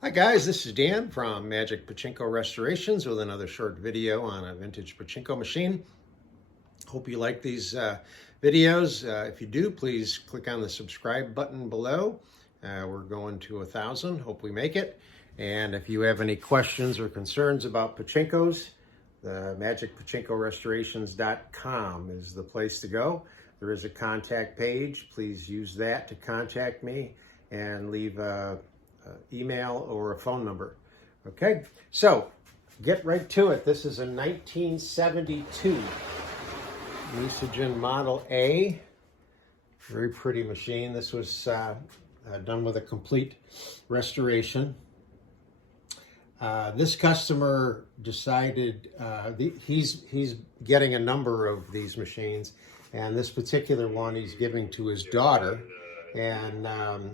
Hi guys, this is Dan from Magic Pachinko Restorations with another short video on a vintage pachinko machine. Hope you like these videos. If you do, please click on the subscribe button below. We're going to 1,000. Hope we make it. And if you have any questions or concerns about pachinkos, the magicpachinkorestorations.com is the place to go. There is a contact page. Please use that to contact me and leave a email or a phone number. Okay, so get right to it. This is a 1972 Nishijin Model A. Very pretty machine. This was done with a complete restoration. This customer decided he's getting a number of these machines, and this particular one he's giving to his daughter. And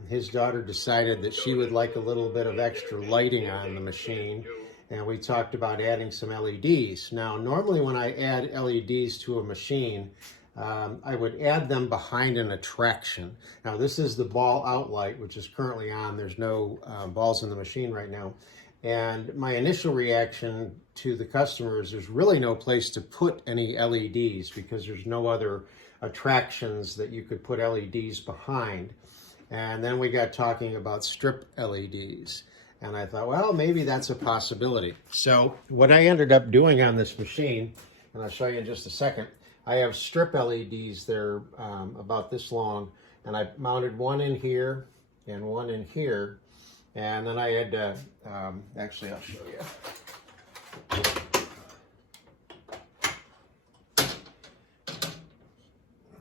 his daughter decided that she would like a little bit of extra lighting on the machine, and we talked about adding some LEDs. Now, normally when I add LEDs to a machine, I would add them behind an attraction. Now, this is the ball out light, which is currently on. There's no balls in the machine right now. And my initial reaction to the customer is there's really no place to put any LEDs because there's no other attractions that you could put LEDs behind. And then we got talking about strip LEDs. And I thought, well, maybe that's a possibility. So what I ended up doing on this machine, and I'll show you in just a second, I have strip LEDs. They're about this long. And I mounted one in here and one in here. And then I had to, actually, I'll show you.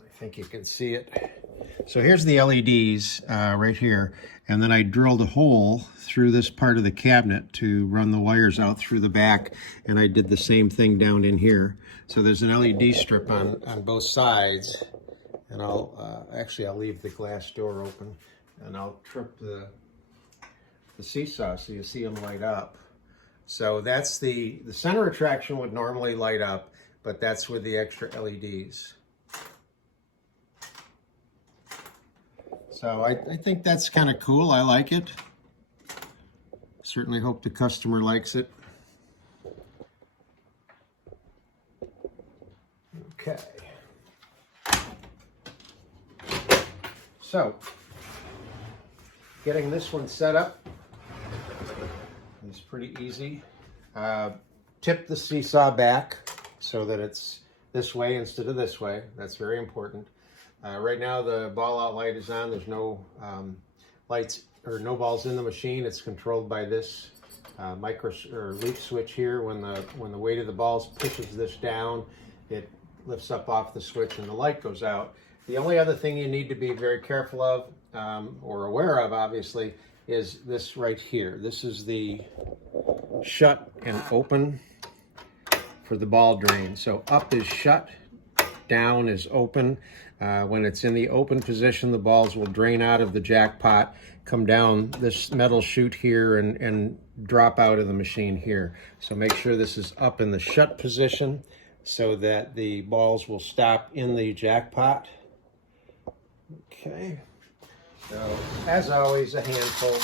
I think you can see it. So here's the LEDs right here. And then I drilled a hole through this part of the cabinet to run the wires out through the back. And I did the same thing down in here. So there's an LED strip on both sides. And I'll leave the glass door open. And I'll trip the seesaw so you see them light up. So that's the center attraction would normally light up, but that's with the extra LEDs. So I think that's kind of cool. I like it. Certainly hope the customer likes it. Okay. So getting this one set up is pretty easy. Tip the seesaw back so that it's this way instead of this way. That's very important. Right now the ball out light is on. There's no lights or no balls in the machine. It's controlled by this micro or leaf switch here. When the weight of the balls pushes this down, it lifts up off the switch and the light goes out. The only other thing you need to be very careful of or aware of, obviously, is this right here. This is the shut and open for the ball drain. So up is shut, down is open. When it's in the open position, the balls will drain out of the jackpot, come down this metal chute here and drop out of the machine here. So make sure this is up in the shut position so that the balls will stop in the jackpot. Okay. So, as always, a handful.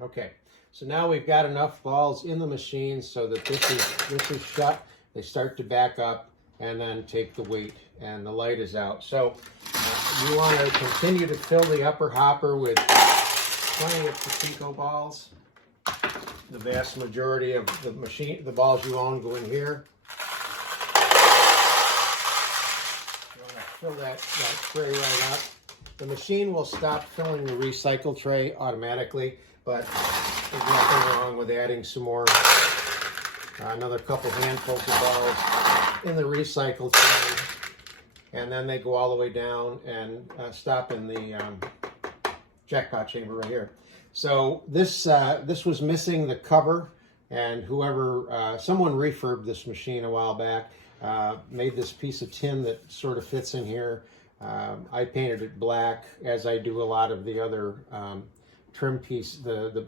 Okay, so now we've got enough balls in the machine so that this is shut. They start to back up and then take the weight, and the light is out. So you want to continue to fill the upper hopper with plenty of pachinko balls. The vast majority of the balls you own go in here. You want to fill that tray right up. The machine will stop filling the recycle tray automatically, but there's nothing wrong with adding some more, another couple handfuls of balls in the recycle tray, and then they go all the way down and stop in the jackpot chamber right here. So this was missing the cover, and someone refurbed this machine a while back, made this piece of tin that sort of fits in here. I painted it black, as I do a lot of the other trim piece, the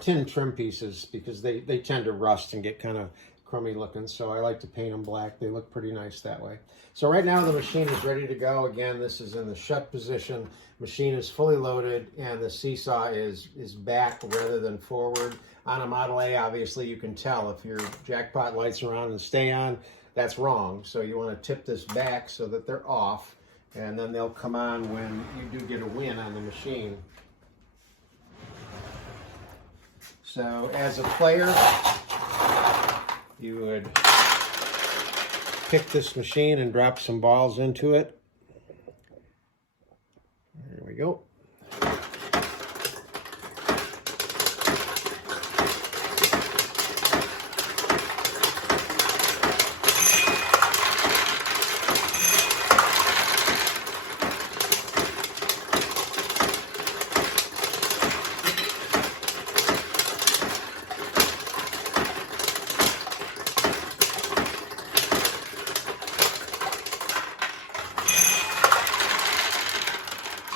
tin trim pieces, because they tend to rust and get kind of crummy looking. So I like to paint them black. They look pretty nice that way. So right now the machine is ready to go. Again, this is in the shut position. Machine is fully loaded, and the seesaw is back rather than forward. On a Model A, obviously you can tell if your jackpot lights are on and stay on, that's wrong. So you want to tip this back so that they're off, and then they'll come on when you do get a win on the machine. So as a player, you would pick this machine and drop some balls into it. There we go.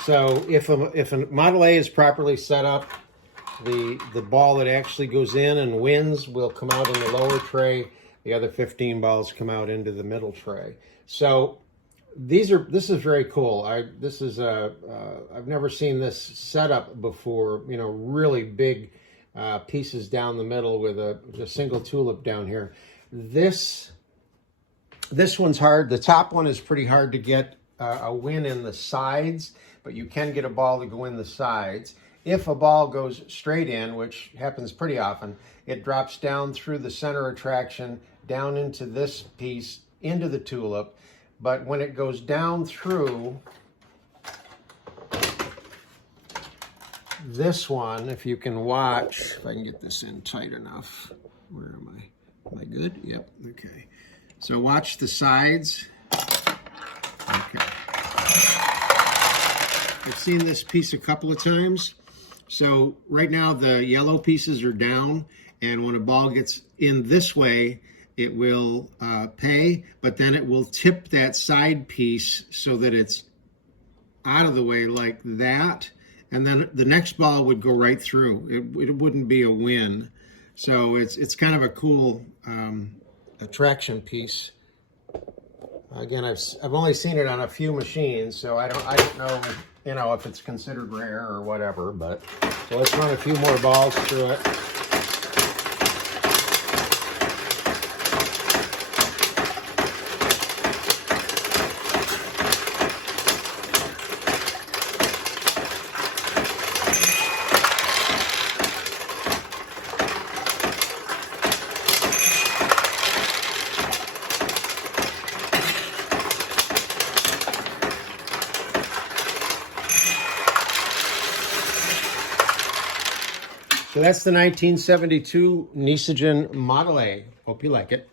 So if a Model A is properly set up, the ball that actually goes in and wins will come out in the lower tray. The other 15 balls come out into the middle tray. So this is very cool. I've never seen this setup before. You know, really big pieces down the middle with a single tulip down here. This one's hard. The top one is pretty hard to get a win in the sides, but you can get a ball to go in the sides. If a ball goes straight in, which happens pretty often, it drops down through the center attraction, down into this piece, into the tulip. But when it goes down through this one, if you can watch, if I can get this in tight enough. Where am I? Am I good? Yep, okay. So watch the sides. Okay. I've seen this piece a couple of times. So right now the yellow pieces are down, and when a ball gets in this way, it will pay, but then it will tip that side piece so that it's out of the way like that, and then the next ball would go right through. It wouldn't be a win. So it's kind of a cool attraction piece. Again, I've only seen it on a few machines, so I don't know, you know, if it's considered rare or whatever. But so let's run a few more balls through it. So that's the 1972 Nishijin Model A. Hope you like it.